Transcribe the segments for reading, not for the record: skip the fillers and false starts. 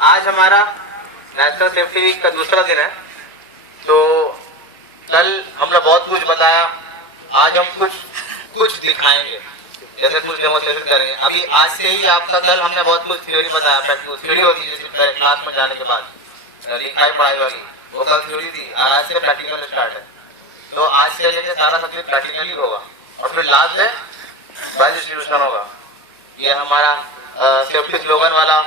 आज हमारा national safety week का दूसरा दिन है। तो कल हमने बहुत कुछ बताया, आज हम कुछ दिखाएंगे, जैसे कुछ डेमोन्स्ट्रेशन करेंगे। अभी आज से ही आपका, कल हमने बहुत कुछ थ्योरी बताया, प्रैक्टिस थ्योरी होती है जैसे क्लास में जाने के बाद लिखाई पढ़ाई वाली, वो कल थ्योरी थी। आज से प्रैक्टिकल स्टार्ट है, तो आज से लेके सारा सब्जेक्ट प्रैक्टिकली होगा और फिर लास्ट में बाय डिस्ट्रीब्यूशन होगा। ये हमारा सेफ्टी स्लोगन वाला,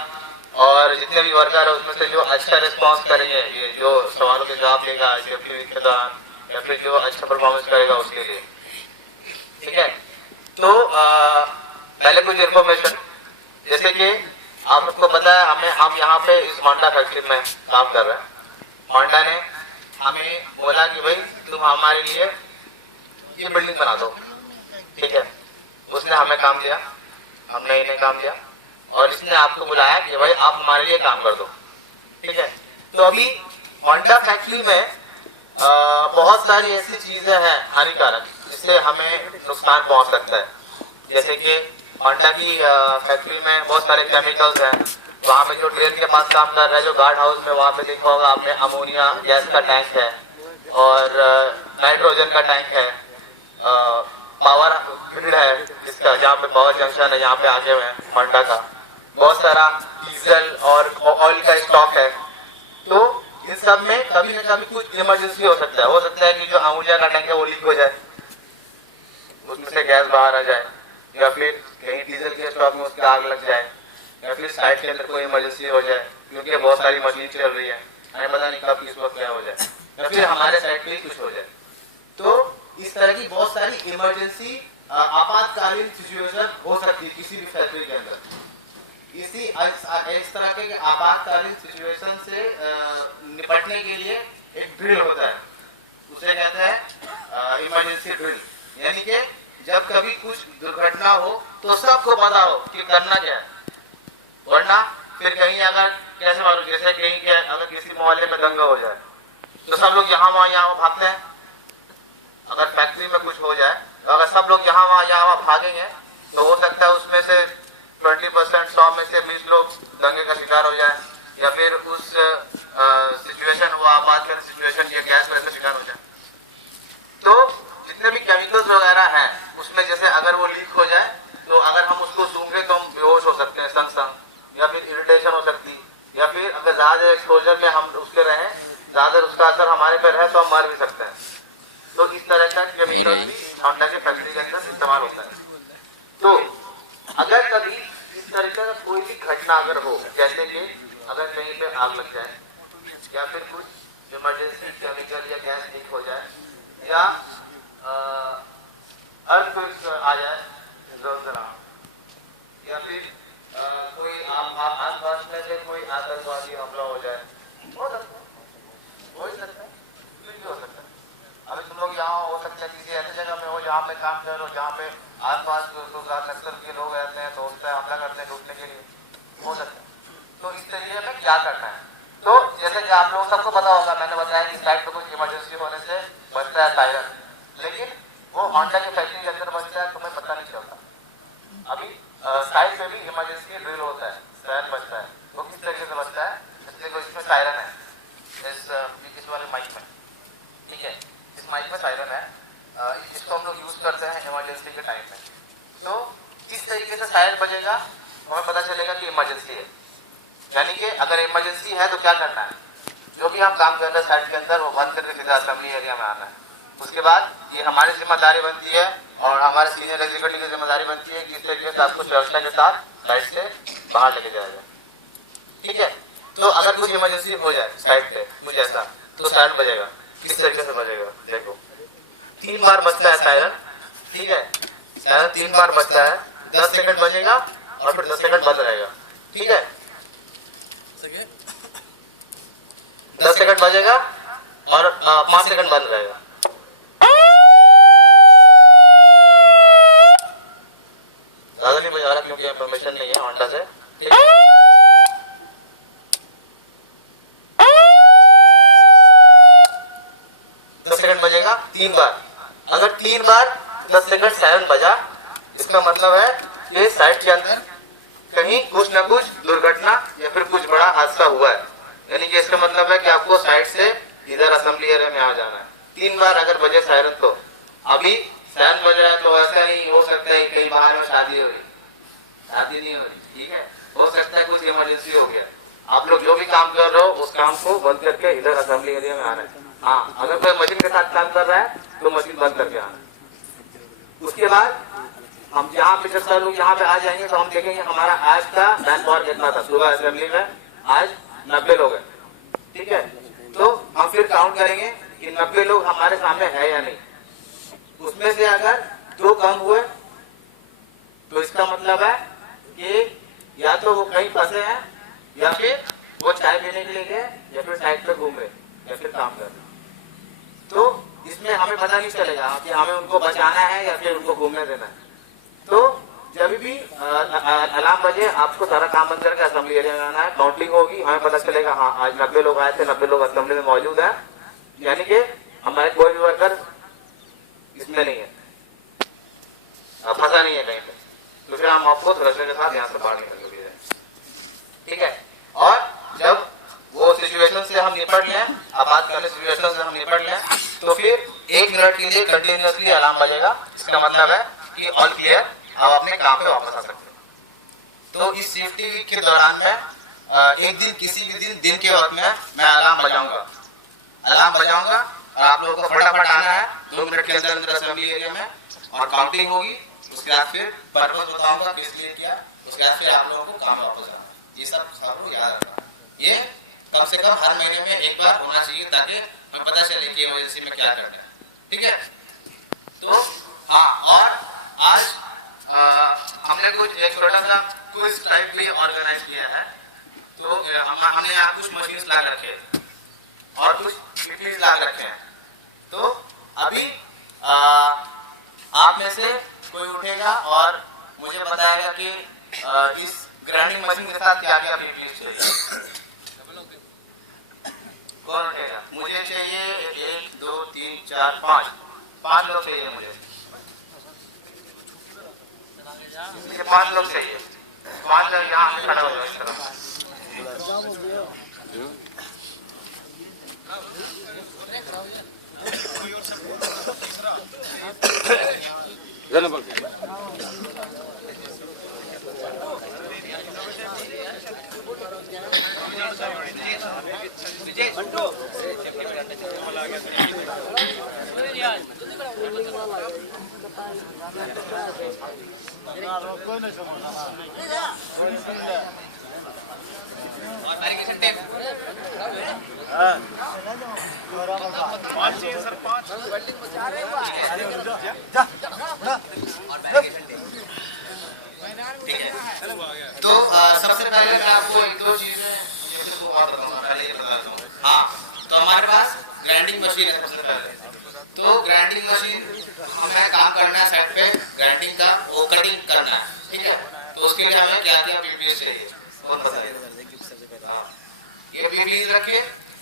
और जितने भी वर्कर है उसमें से जो अच्छा रिस्पांस करेंगे, ये जो सवालों के जवाब देगा सेफ्टी वीक के दौरान, या फिर जो अच्छा परफॉर्मेंस करेगा उसके लिए, ठीक है। तो पहले कुछ इन्फॉर्मेशन, जैसे कि आप सबको पता है हम यहाँ पे इस होंडा फैक्ट्री में काम कर रहे हैं। होंडा ने हमें बोला कि भाई तुम हमारे लिए ये बिल्डिंग बना दो, ठीक है। उसने हमें काम दिया, हमने इन्हें काम दिया, और इसने आपको बुलाया कि भाई आप हमारे लिए काम कर दो, ठीक है। तो अभी होंडा फैक्ट्री में बहुत सारी ऐसी चीजें हैं हानिकारक जिससे हमें नुकसान पहुंच सकता है। जैसे कि होंडा की फैक्ट्री में बहुत सारे केमिकल्स हैं। वहाँ पे जो ट्रेन के पास काम कर रहा है, जो गार्ड हाउस में, वहाँ पे देखा होगा आपने, अमोनिया गैस का टैंक है और नाइट्रोजन का टैंक है, पावर ग्रिड है जिसका, जहाँ पे पावर जंक्शन है, यहाँ पे आगे हुए हैं होंडा का, बहुत सारा डीजल और ऑयल का स्टॉक है। तो इन सब में कभी न कभी कुछ इमरजेंसी हो सकता है। हो सकता है कि जो अमोनिया का टैंक है वो लीक हो जाए, उसमें से गैस बाहर आ जाए, या फिर कहीं डीजल के स्टॉक में उसकी आग लग जाए, या फिर साइट के अंदर कोई इमरजेंसी हो जाए क्योंकि बहुत सारी मशीन चल रही है, हमें पता नहीं कब किस वक्त क्या हो जाए, या फिर हमारे साइट पे कुछ हो जाए। तो इस तरह की बहुत सारी इमरजेंसी आपातकालीन सिचुएशन हो सकती है किसी भी फैक्ट्री के अंदर। इस तरह के आपातकालीन सिचुएशन से निपटने के लिए एक ड्रिल होता है, उसे कहते हैं इमरजेंसी ड्रिल। यानी कि जब कभी कुछ दुर्घटना हो तो सबको पता हो कि करना क्या है, वरना फिर कहीं अगर कैसे मालूम, जैसे कहीं के अगर किसी मोहल्ले में दंगा हो जाए तो सब लोग यहाँ वहाँ भागते हैं। अगर फैक्ट्री में कुछ हो जाए तो अगर सब लोग यहाँ वहाँ भागेंगे तो हो सकता है उसमें से 20% 100 में से 20 लोग दंगे का शिकार हो जाए, या फिर उस सिचुएशन, वो आपातकालीन सिचुएशन या गैस वगैरह का शिकार हो जाए। तो जितने भी केमिकल्स वगैरह हैं उसमें जैसे अगर वो लीक हो जाए तो अगर हम उसको सूंघे तो हम बेहोश हो सकते हैं संग, या फिर इरिटेशन हो सकती, या फिर अगर ज्यादा एक्सपोजर में हम उसके रहें, ज्यादा उसका असर हमारे पर है तो हम मर भी सकते हैं। तो इस तरह का केमिकल भी होंडा के फैक्ट्री के अंदर इस्तेमाल होता है। तो अगर कभी इस तरह का कोई भी घटना अगर हो, जैसे कि अगर कहीं पे आग लग जाए, या फिर कुछ इमरजेंसी केमिकल या गैस लीक हो जाए, या अर्थक्वेक आ जाए, या फिर कोई आस पास में से कोई आतंकवादी हमला हो जाए, हो सकता है, हो ही सकता है, कुछ भी हो सकता है। अभी तुम लोग यहाँ हो सकता है किसी ऐसी जगह में हो जहाँ पे काम कर रहे हो, जहाँ पे आसपास नक्सल के लोग रहते हैं तो उस पर हमला करते हैं लूटने के लिए, हो सकता है। तो इस तरीके में क्या करना है, तो जैसे कि आप लोग सबको पता होगा, मैंने बताया कि साइट पे कुछ इमरजेंसी होने से बचता है सायरन, लेकिन वो होंडा की फैक्ट्री के अंदर बचता है, तुम्हें पता नहीं चलता। अभी साइट पे भी इमरजेंसी ड्रिल होता है, सायरन बचता है। वो किस तरीके से बचता है, जैसे इसमें सायरन है इस वाले माइक में, ठीक है, इस माइक में सायरन है, इसको हम लोग यूज करते हैं इमरजेंसी के टाइम में। तो किस तरीके से सायरन बजेगा हमें पता चलेगा कि इमरजेंसी है। यानी कि अगर इमरजेंसी है तो क्या करना है, जो भी हम काम कर रहे हैं साइट के अंदर वो बंद करके सीधा असेंबली एरिया में आना है। उसके बाद ये हमारी जिम्मेदारी बनती है और हमारे सीनियर एग्जीक्यूटिव की जिम्मेदारी बनती है कि इस तरीके से आपको सुरक्षा के साथ साइट से बाहर लेके जाया जाए, ठीक है। तो अगर कुछ इमरजेंसी हो जाए साइट पे कुछ ऐसा, तो सायरन बजेगा। किस तरीके से बजेगा, देखो 3 बार बजता है सायरन, ठीक है, सायरन 3 बार बजता है, 10 सेकंड बजेगा और फिर 10 सेकंड बंद रहेगा, ठीक है। 10 सेकंड बजेगा और 5 सेकंड बंद रहेगा। ज्यादा नहीं बजा रहा क्योंकि इंफॉर्मेशन नहीं है होंडा से, ठीक है। 10 सेकंड बजेगा 3 बार। अगर 3 बार 10 सेकंड सायरन बजा, इसका मतलब है कि साइट के अंदर कहीं कुछ न कुछ दुर्घटना या फिर कुछ बड़ा हादसा हादसा हुआ है, यानी कि इसका मतलब है कि आपको साइड से इधर असेंबली एरिया में आ जाना है। 3 बार अगर बजे सायरन, तो अभी सायरन बज रहा है तो ऐसा नहीं हो सकता है कहीं बाहर में शादी हो रही, शादी नहीं हो रही, ठीक है, हो सकता है कुछ इमरजेंसी हो गया, आप लोग जो भी काम कर रहे हो उस काम को बंद करके इधर असेंबली एरिया में आना है। हाँ, अगर कोई मशीन के साथ काम कर रहा है तो मशीन बंद करके आना है। उसके बाद हम यहाँ पे जब लोग यहाँ पे आ जाएंगे तो हम देखेंगे हमारा आज का मैन पावर कितना था। सुबह असेंबली में आज 90 लोग हैं, ठीक है, तो हम फिर काउंट करेंगे कि 90 लोग हमारे सामने है या नहीं। उसमें से अगर 2 कम हुए तो इसका मतलब है कि या तो वो कहीं फंसे हैं, या फिर वो चाय पीने के लिए गए, या फिर साइड पे घूम रहे, या फिर काम कर रहे। तो इसमें हमें पता नहीं चलेगा कि हमें उनको बचाना है या फिर उनको घूमने देना है। तो जब भी अलार्म बजे आपको सारा काम बंद करके असेंबली एरिया में आना है, काउंटिंग होगी, हमें पता चलेगा हाँ आज 90 लोग आए थे, 90 लोग असेंबली में मौजूद है, यानी कि हमारे कोई भी वर्कर इसमें नहीं है, फंसा नहीं है कहीं पे, तो फिर हम आपको थ्रस्टर के साथ यहाँ से बाहर निकल के, ठीक है। और जब वो सिचुएशन से हम निपट लें, आपात कालीन सिचुएशन से हम निपट लें, तो फिर 1 मिनट के लिए कंटिन्यूअसली अलार्म बजेगा। इसका मतलब है कि ऑल क्लियर, आप अपने काम पे वापस आ सकते हो। तो इस सेफ्टी वीक के दौरान में एक दिन, किसी भी दिन के वक्त में मैं अलार्म बजाऊंगा और आप लोगों को फटाफट आना है 2 मिनट के अंदर अंदर असेंबली एरिया में, और काउंटिंग होगी। उसके बाद फिर पर्पस बताऊंगा किस लिए किया, उसके बाद फिर आप लोगों को काम वापस आना। ये सब सबको याद रखना, ये कम से कम हर महीने में एक बार होना चाहिए, ताकि हमें पता चले कि इमरजेंसी में क्या करना है, ठीक है। तो हाँ, और आज हमने कुछ एक छोटा सा क्विज टाइप भी ऑर्गेनाइज किया है। तो हमने यहाँ कुछ मशीन्स ला रखे हैं और कुछ पीपीज ला रखे हैं। तो अभी आप में से कोई उठेगा और मुझे बताएगा कि इस ग्राइंडिंग मशीन के साथ क्या क्या पीपीज चाहिए। कौन उठेगा? मुझे चाहिए 1 2 3 4 5 लोग चाहिए मुझे। 5 लोग चाहिए, 5 लोग यहाँ खड़ा हो जाओ इस तरफ। तो सबसे पहले मैं आपको 1-2 चीजें और बताऊंगा, पहले ये बताता हूँ। हाँ, तो हमारे पास ग्राइंडिंग मशीन है। सबसे पहले तो ग्राइंडिंग मशीन हमें काम करना है, साइड पे ग्राइंडिंग का वो कटिंग करना है, ठीक है। तो उसके लिए हमें क्या क्या पीपीज चाहिए, कौन बताएगा? ये पीपीज रखे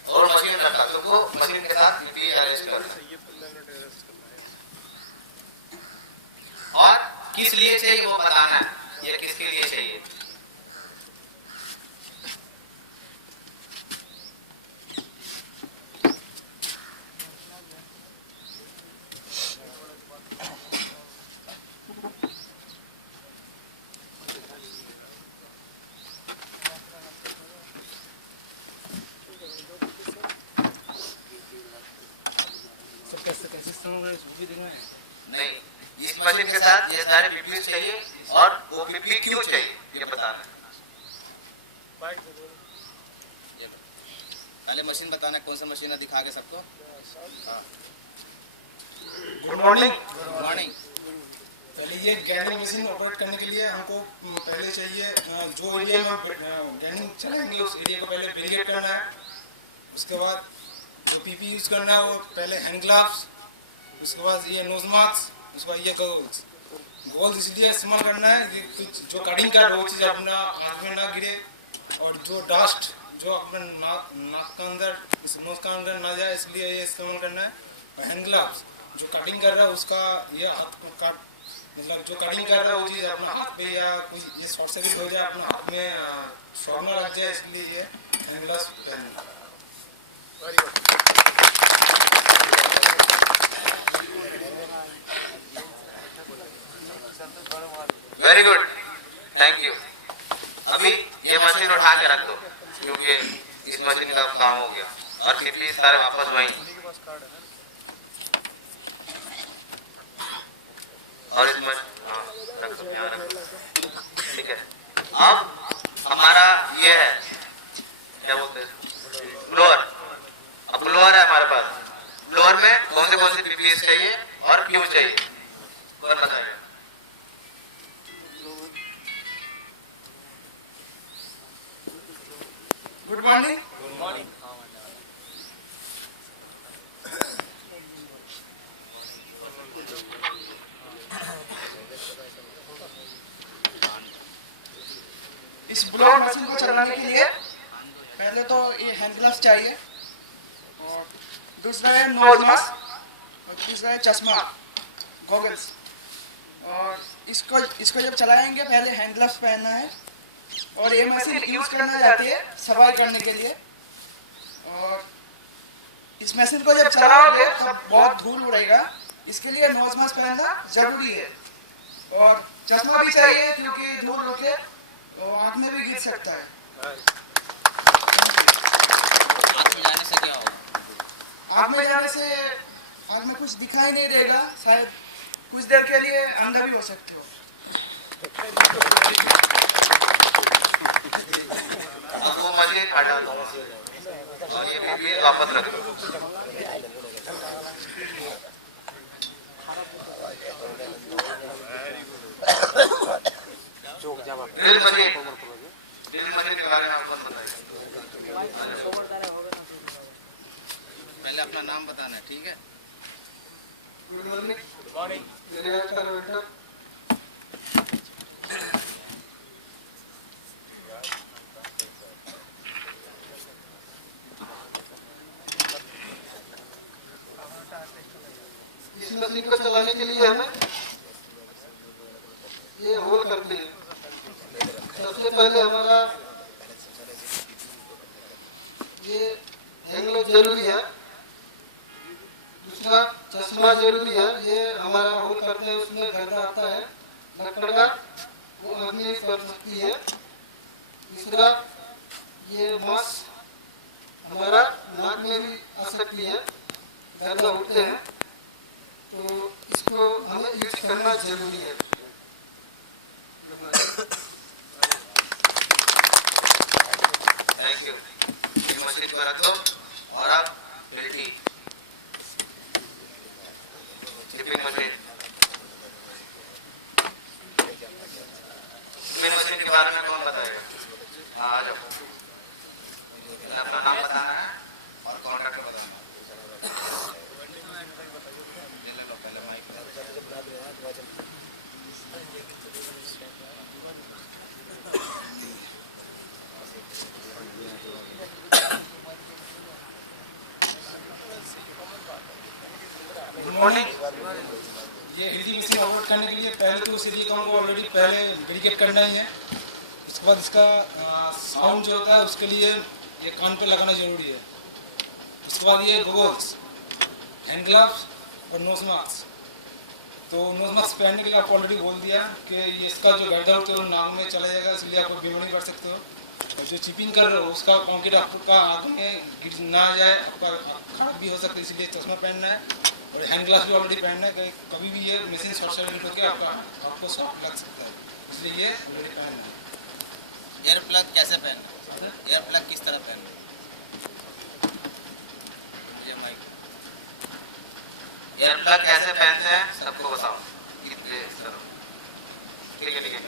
और मशीन रखा, तो वो मशीन के साथ पीपीज अरेंज करना है। और किस लिए चाहिए वो बताना है, ये किसके लिए चाहिए। नहीं, इस मशीन के साथ ये सारे पीपीज चाहिए, और वो पीपी क्यों चाहिए ये बताना है। पहले मशीन बताना, कौन सा मशीन है दिखा के सबको। Good morning. Good morning. पहले ये ग्राइंडिंग मशीन ऑपरेट करने के लिए हमको पहले चाहिए जो एरिया में ग्राइंडिंग चलाएंगे उस एरिया को पहले वेरीगेट करना है। उसके बाद जो पीपी यूज़ करना है वो पहले हैंड ग्लव्स, उसके बाद ये नोज मास्क, उसके बाद ये गोल्स। गोल्स इसलिए इस्तेमाल करना है कि कुछ जो कटिंग का वो चीज़ अपना हाथ में ना गिरे, और जो डस्ट जो अपने नाक का अंदर, इस नोज का अंदर ना जाए, इसलिए ये इस्तेमाल करना है। और हैंड ग्लव्स जो कटिंग कर रहा है उसका ये हाथ को काट, मतलब जो कटिंग कर रहा है वो चीज़ अपना हाथ पे या कोई ये शॉर्ट सर्किट हो जाए, अपना हाथ में शॉर्ट ना लग जाए, इसलिए ये हैंड ग्लव्स पहनना। Very good, thank you. अभी ये मशीन उठा के रख दो क्योंकि इस मशीन का काम हो गया और पीपी सारे वापस वहीं और इस मशीन हाँ रख दो, यहाँ रख दो, ठीक है। अब हमारा ये है क्या बोलते हैं ब्लोअर। अब ब्लोअर है हमारे पास, ब्लोअर में कौन से पीपीएस चाहिए और क्यों चाहिए कौन बताइए। Good morning. इस ब्लोअर मशीन को चलाने के लिए पहले तो ये हैंड ग्लव्स चाहिए और दूसरा है नोज मास्क और तीसरा है चश्मा गॉगल्स। और इसको जब चलाएंगे पहले हैंड ग्लव्स पहनना है और ये मशीन यूज करना जाती है सफाई करने के लिए। और इस मशीन को जब चलाओगे तब बहुत धूल उड़ेगा, इसके लिए नोज मास्क पहनना जरूरी है और चश्मा भी चाहिए क्योंकि धूल उड़े तो आँख में भी गिर सकता है। आँख में जाने से क्या होगा? आँख में जाने से आँख में कुछ दिखाई नहीं देगा, शायद कुछ देर के लिए अंधा भी हो सकते हो। अब वो मशीन हटा दो और ये पीपीएस वापस रख दो। ड्रिल मशीन के बारे में आपको बताइए। पहले अपना नाम बताना है, ठीक है? इस मशीन को चलाने के लिए हमें ये होल करते हैं। सबसे पहले हमारा ये हैंड जरूरी है, दूसरा चश्मा जरूरी है। ये हमारा होल करते हैं, उसमें गर्दा आता है लकड़ का, वो आदमी कर सकती है। तीसरा ये मास्क हमारा नाक में भी आ सकती है, गर्दा उठते हैं, तो इसको हमें यूज करना जरूरी है। Thank you. ये मशीन को रख दो और अब बिल्टी शिपिंग मशीन। शिपिंग मशीन के बारे में कौन बताएगा? हाँ आ जाओ। अपना नाम बताना है और कॉन्ट्रैक्ट बताना है। ले लो पहले माइक। Good morning. ये हिंदी मशीन ऑपरेट करने के लिए पहले तो उस एरिया का हमको ऑलरेडी पहले वेरिफिकेट करना ही है। उसके बाद इसका साउंड जो होता है उसके लिए ये कान पे लगाना जरूरी है। उसके बाद ये गॉगल्स, हैंड ग्लव्स और नोज मास्क। तो नोज मास्क पहनने के लिए आपको ऑलरेडी बोल दिया कि ये इसका जो गर्दन होता है वो नाक में चला जाएगा, इसलिए आपको बीमारी कर सकते हो। और जो चिपिंग कर रहे हो उसका कॉन्क्रीट आपका आँख में गिर ना आ जाए, आपका खराब भी हो सकता है, इसलिए चश्मा पहनना है। और हैंड ग्लास भी ऑलरेडी पहनना है, कभी भी ये मशीन शॉर्ट सर्किट होकर आपको शॉक लग सकता है, इसलिए ये ऑलरेडी पहनना है। एयर प्लग कैसे पहनना? एयर प्लग किस तरह पहनना? मुझे माइक। एयर प्लग कैसे पहनते हैं सबको बताओ। ठीक है ठीक है।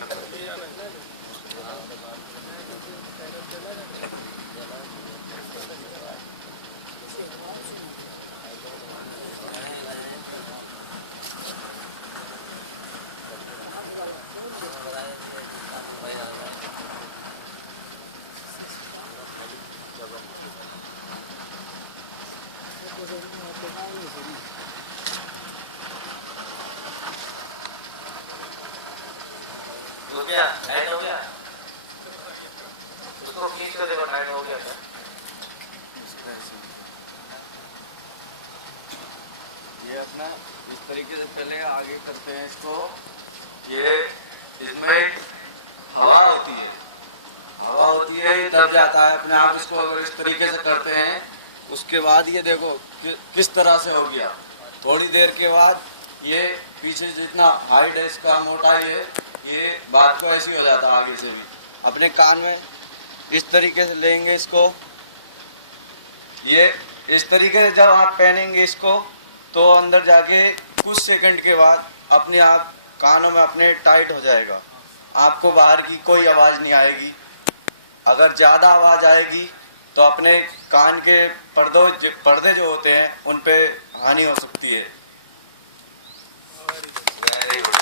हो गया, ऐड हो गया। तो टाइट हो गया था। ये अपना इस तरीके से पहले आगे करते हैं इसको। ये इसमें हवा होती है ये दब जाता है अपने आप। इसको अगर इस तरीके से करते हैं उसके बाद ये देखो किस तरह से हो गया। थोड़ी देर के बाद ये पीछे जितना हाइट है इसका मोटाई है ये बात को ऐसी हो जाता है आगे से भी। अपने कान में इस तरीके से लेंगे इसको। ये इस तरीके से जब आप पहनेंगे इसको तो अंदर जाके कुछ सेकंड के बाद अपने आप कानों में अपने टाइट हो जाएगा। आपको बाहर की कोई आवाज़ नहीं आएगी। अगर ज़्यादा आवाज़ आएगी तो अपने कान के पर्दे जो होते हैं उन पे हानि हो सकती है। Very good.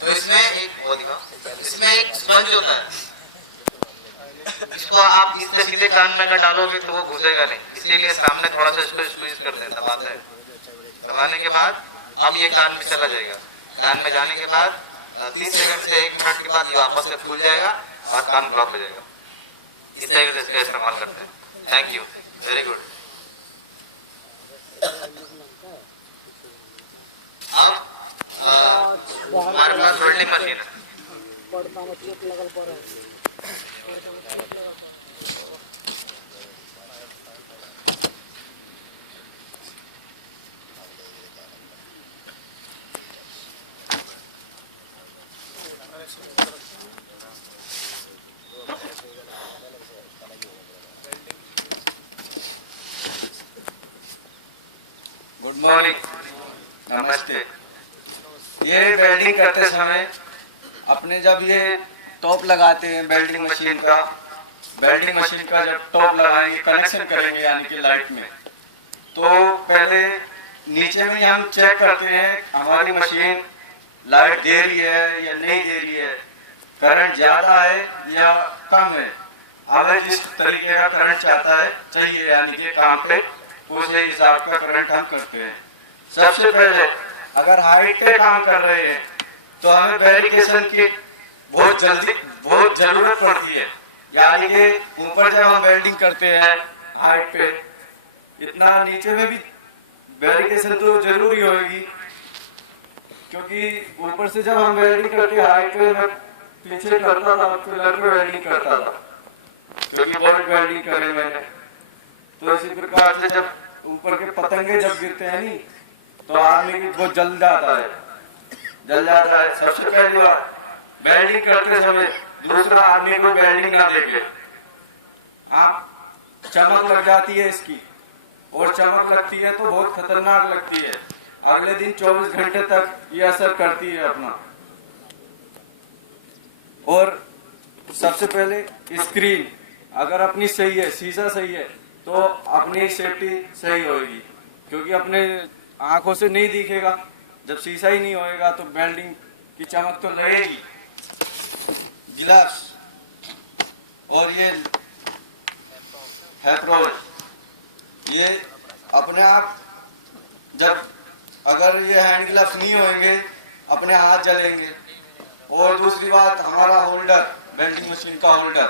तो इसमें एक वो दिखाओ, इसमें एक स्पंज होता है, इसको आप इस सीधे कान में अगर डालोगे तो वो घुसेगा नहीं, इसलिए सामने थोड़ा सा इसको स्क्वीज करते हैं, दबाते हैं। दबाने के बाद अब ये कान में चला जाएगा। कान में जाने के बाद 30 सेकंड से 1 मिनट के बाद ये वापस से खुल जाएगा और कान ब्लॉक हो जाएगा। इस तरीके से इसका इस्तेमाल करते हैं। Thank you, very good. अब हमारे पास वेल्डिंग मशीन है। गुड मॉर्निंग, नमस्ते। ये वेल्डिंग करते समय अपने जब ये टॉप लगाते हैं वेल्डिंग मशीन का जब टॉप लगाएंगे कनेक्शन करेंगे यानी कि लाइट में, तो पहले नीचे में हम चेक करते हैं हमारी मशीन लाइट दे रही है या नहीं दे रही है, करंट ज्यादा है या कम है। हमें जिस तरीके का करंट चाहता है चाहिए यानी कि काम पे उस हिसाब का करंट हम करते हैं। सबसे पहले अगर हाइट पे काम कर रहे हैं तो हमें वेरिफिकेशन की बहुत जरूरत पड़ती है। यानी कि ऊपर जब हम वेल्डिंग करते हैं हाइट पे, इतना नीचे में भी वेरिफिकेशन तो जरूरी होगी, क्योंकि ऊपर से जब हम वेल्डिंग करते हैं हाइट पे, मैं पीछे करता था पिलर पे वेल्डिंग करता था क्योंकि बहुत वेल्डिंग करे मैंने। तो इसी प्रकार से जब ऊपर के पतंगे जब गिरते हैं नहीं तो आदमी की वो जल जाता है। सबसे पहली बात वेल्डिंग करते समय दूसरा आदमी को वेल्डिंग ना देखे। आप चमक लग जाती है इसकी, और चमक लगती है तो बहुत खतरनाक लगती है। अगले दिन 24 घंटे तक ये असर करती है अपना। और सबसे पहले स्क्रीन अगर अपनी सही है, शीशा सही है, तो अपनी सेफ्टी सही होगी, क्योंकि अपने आंखों से नहीं दिखेगा। जब शीशा ही नहीं होएगा तो वेल्डिंग की चमक तो लगेगी। ग्लव्स और ये हैप्रोल, ये अपने आप जब अगर ये हैंड ग्लव्स नहीं होंगे अपने हाथ जलेंगे। और दूसरी बात हमारा होल्डर, वेल्डिंग मशीन का होल्डर,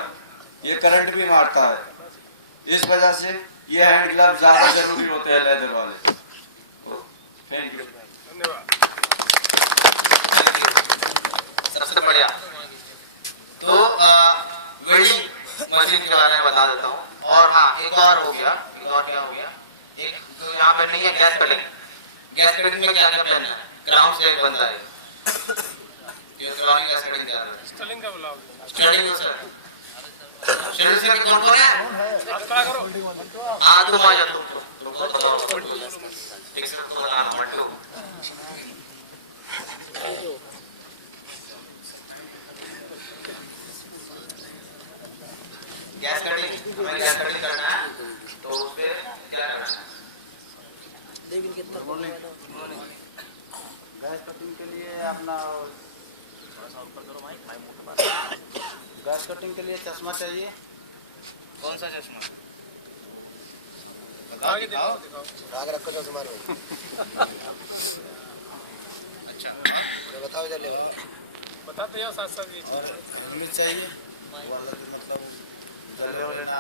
ये करंट भी मारता है। इस वजह से ये हैंड ग्लव्स ज्यादा जरूरी होते हैं लेदर वाले। थैंक यू, धन्यवाद। सबसे बढ़िया। तो वेल्डिंग मशीन के बारे में बता देता हूँ। और हाँ, एक और हो गया, एक और क्या हो गया, एक तो यहाँ पे नहीं है गैस कटिंग। गैस कटिंग में क्या क्या पहनना है? ग्राउंड से एक बंदा है, गैस कटिंग क्या है? स्टेलिंग का बुलाओ। स्टेलिंग सर, स्टेलिंग से कौन कौन है? आप खड़ा करो। हाँ तुम आ जाओ, तुम ठीक से तुम बताना मंटू। गैस कटिंग, हमें गैस कटिंग करना है तो उस पे क्या करना है? गैस कटिंग के लिए अपना गैस कटिंग के लिए चश्मा चाहिए। कौन सा चश्मा? आगे दिखाओ। आग रखो चश्मा अच्छा बताओ इधर ले बताते जाओ साथ साथ ये और हेलमेट चाहिए वाला तो मतलब चलने वाले ना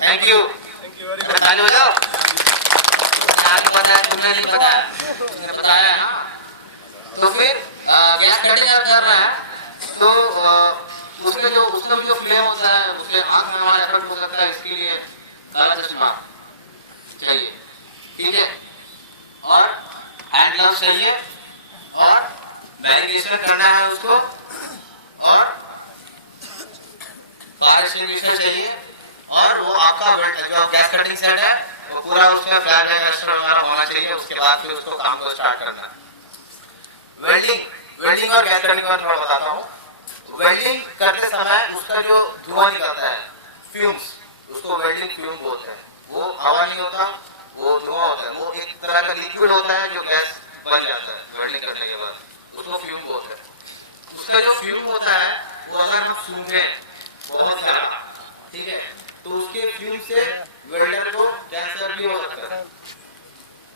थैंक यू ताली बजाओ। आगे बताया तुमने नहीं बताया, तुमने बताया है ना। तो फिर गैस कटिंग कर रहा है तो उसके जो फ्लेम होता है उसके आंख में हमारा इफेक्ट हो सकता है, इसके लिए काला चश्मा चाहिए, ठीक है, और हैंड ग्लव्स चाहिए, और बैरिकेशन करना है उसको, और फायर एक्सटिंग्विशर चाहिए, और वो आपका जो गैस कटिंग सेट है वो पूरा उसमें फ्लैश एक्स्ट्रा वगैरह होना चाहिए। उसके बाद फिर उसको काम को स्टार्ट करना है। वेल्डिंग और गैस कटिंग का थोड़ा बताता हूँ। वेल्डिंग करते समय उसका जो धुआं निकलता है, फ्यूम्स, उसको वेल्डिंग फ्यूम बोलते हैं। वो हवा नहीं होता, वो धुआं होता है, वो एक तरह का लिक्विड होता है जो गैस बन जाता है वेल्डिंग करने के बाद, उसको फ्यूम बोलते हैं। उसका जो फ्यूम होता है वो अगर हम सूंघे बहुत ज्यादा, ठीक है, तो उसके फ्यूम से वेल्डर को कैंसर भी हो सकता है,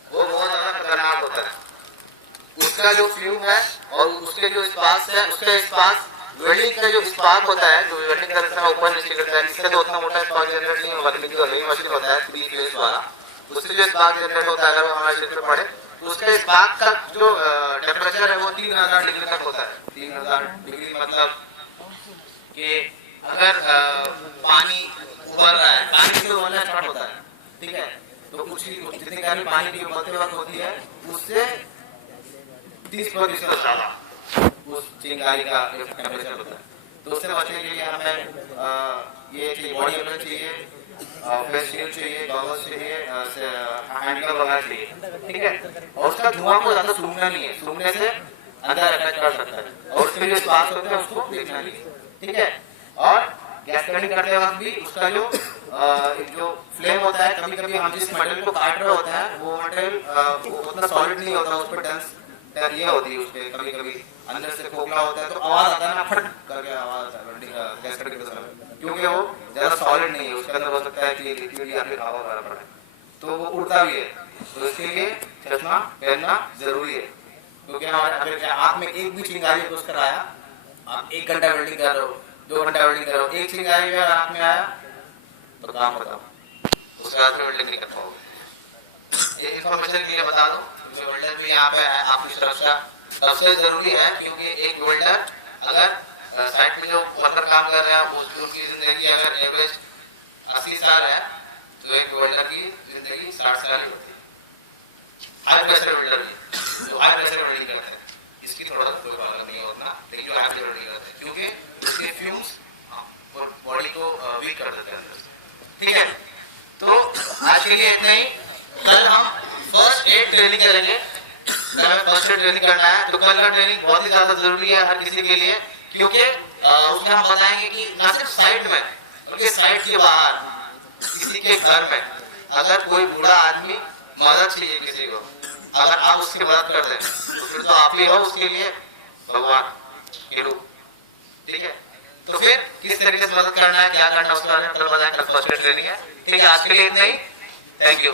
वो बहुत ज्यादा खतरनाक होता है। उसका जो फ्यूम है और उसके जो स्पार्क्स है, उसका स्पार्क वेल्डिंग का जो स्पार्क होता है, जो वेल्डिंग करते समय ऊपर नीचे करता है, इससे तो उतना मोटा स्पार्क जनरेट नहीं होगा, लेकिन जो नई मशीन होता है 3 फेज वाला, उससे जो स्पार्क जनरेट होता है अगर वो हमारे शरीर पे पड़े तो उसके स्पार्क का जो टेम्परेचर है वो 3000 डिग्री तक होता है। 3000 डिग्री मतलब कि अगर पानी उबल रहा है, पानी से उबलना स्टार्ट होता है, ठीक है, तो कुछ जितनी गर्मी पानी की उबलते वक्त होती है उससे 30% ज्यादा उस चिंगारी का टेम्परेचर होता है। तो उससे बचने के लिए हमें ये चाहिए, बॉडी एप्रन चाहिए, फेस शील्ड चाहिए, गॉगल्स चाहिए, हैंड ग्लव वगैरह चाहिए, ठीक है, और उसका धुआं को ज्यादा सूंघना नहीं है, सूंघने से अंदर अटैच कर सकता है, और उसके जो स्पार्क्स होते हैं उसको देखना नहीं है, ठीक है। और गैस कटिंग करते वक्त भी उसका जो फ्लेम होता है, कभी कभी हम जिस मटेरियल को काट रहे होते हैं वो मटेरियल उतना सॉलिड नहीं होता, उस पर डेंस ये होती है, उसपे कभी कभी अंदर से खोखला होता है तो आवाज आता है ना, फट करके आवाज आता है गैस कटिंग के समय, क्योंकि वो ज्यादा सॉलिड नहीं है, उसके अंदर हो सकता है कि लिक्विड या फिर हवा वगैरह पड़े, तो वो उड़ता भी है। तो इसके लिए चश्मा पहनना जरूरी है, क्योंकि हमारे हाथ में एक भी चिंगारी घुस कर आया, आप 1 घंटा वेल्डिंग कर रहे हो, 2 घंटा वेल्डिंग कर रहे हो, एक चिंगारी अगर हाथ में आया तो काम बताओ, उसके बाद में वेल्डिंग नहीं कर पाओगे। ये इन्फॉर्मेशन के लिए बता दो, जो वेल्डर भी यहाँ पे है आपकी सुरक्षा सबसे जरूरी है, क्योंकि एक वेल्डर अगर साइट में जो वर्कर काम कर रहे हैं उनकी जिंदगी अगर एवरेज 80 साल है तो एक वेल्डर की जिंदगी 60 साल ही होती है। हाई प्रेशर वेल्डर भी जो हाई प्रेशर वेल्डिंग करते हैं इसकी थोड़ा सा कोई प्रॉब्लम नहीं होता, लेकिन जो हाई प्रेशर वेल्डिंग करते हैं क्योंकि उसके फ्यूम्स बॉडी को वीक कर देते हैं अंदर से, ठीक है। तो आज के लिए इतना ही। कल हम फर्स्ट एड ट्रेनिंग करेंगे, हमें फर्स्ट एड ट्रेनिंग करना है, तो कल का ट्रेनिंग बहुत ही ज्यादा जरूरी है हर किसी के लिए, क्योंकि उसमें हम बताएंगे कि न सिर्फ साइट में बल्कि साइट के बाहर किसी के घर में अगर कोई बूढ़ा आदमी मदद चाहिए किसी को, अगर आप उसकी मदद कर दें तो फिर तो आप ही हो उसके लिए भगवान के रूप, ठीक है। तो फिर किस तरीके से मदद करना है, क्या करना है, उसके बारे में कल बताएंगे, कल फर्स्ट एड ट्रेनिंग है, ठीक है। आज के लिए इतना ही, थैंक यू।